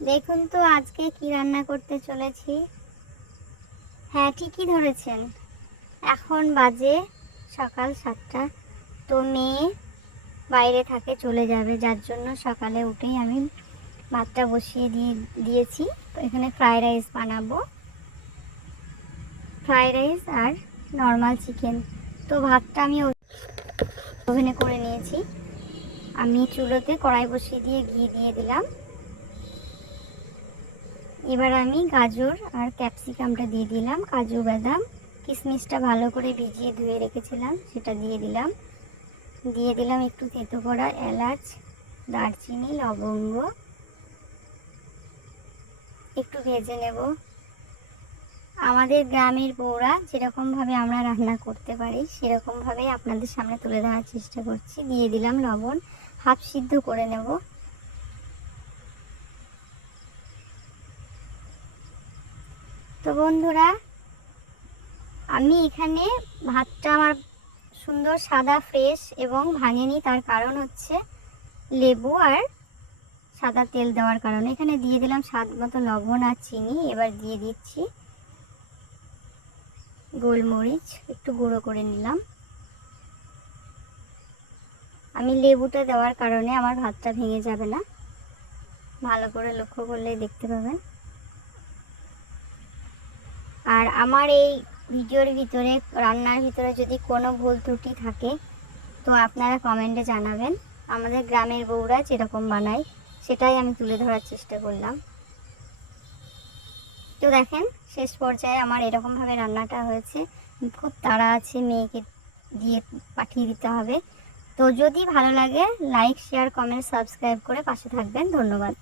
দেখুন তো আজকে কি রান্না করতে চলেছি। হ্যাঁ, ঠিকই ধরেছেন। এখন বাজে সকাল 7টা। তো মেয়ে বাইরে থাকে, চলে যাবে, যার জন্য সকালে উঠেই আমি ভাতটা বসিয়ে দিয়েছি। তো এখানে ফ্রাইড রাইস বানাবো, ফ্রাইড রাইস আর নর্মাল চিকেন। তো ভাতটা আমি ওভেনে করে নিয়েছি। আমি চুলোতে কড়াই বসিয়ে দিয়ে ঘি দিয়ে দিলাম। এবার আমি গাজর আর ক্যাপসিকামটা দিয়ে দিলাম, কাজু বাদাম কিশমিশটা ভালো করে ভিজিয়ে ধুয়ে রেখেছিলাম সেটা দিয়ে দিলাম একটু থেতো করা এলাচ, দারচিনি, লবঙ্গ একটু ভেজে নেব। আমাদের গ্রামের বউরা যেরকমভাবে আমরা রান্না করতে পারি সেরকমভাবেই আপনাদের সামনে তুলে ধরার চেষ্টা করছি। দিয়ে দিলাম লবণ, হাফ সিদ্ধ করে নেব। তো বন্ধুরা, আমি এখানে ভাতটা আমার সুন্দর সাদা ফ্রেশ এবং ভাঙেনি, তার কারণ হচ্ছে লেবু আর সাদা তেল দেওয়ার কারণে। এখানে দিয়ে দিলাম স্বাদ মতো লবণ আর চিনি। এবার দিয়ে দিচ্ছি গোলমরিচ, একটু গুঁড়ো করে নিলাম। আমি লেবুটা দেওয়ার কারণে আমার ভাতটা ভেঙে যাবে না, ভালো করে লক্ষ্য করলে দেখতে পাবেন। আর আমার এই ভিডিওর ভিতরে, রান্নার ভিতরে যদি কোনো ভুল ত্রুটি থাকে তো আপনারা কমেন্টে জানাবেন। আমাদের গ্রামের বউরা যেরকম বানায় সেটাই আমি তুলে ধরার চেষ্টা করলাম। তো দেখেন, শেষ পর্যায়ে আমার এরকমভাবে রান্নাটা হয়েছে। খুব তাড়া আছে, মেয়েকে দিয়ে পাঠিয়ে দিতে হবে। তো যদি ভালো লাগে লাইক, শেয়ার, কমেন্ট, সাবস্ক্রাইব করে পাশে থাকবেন। ধন্যবাদ।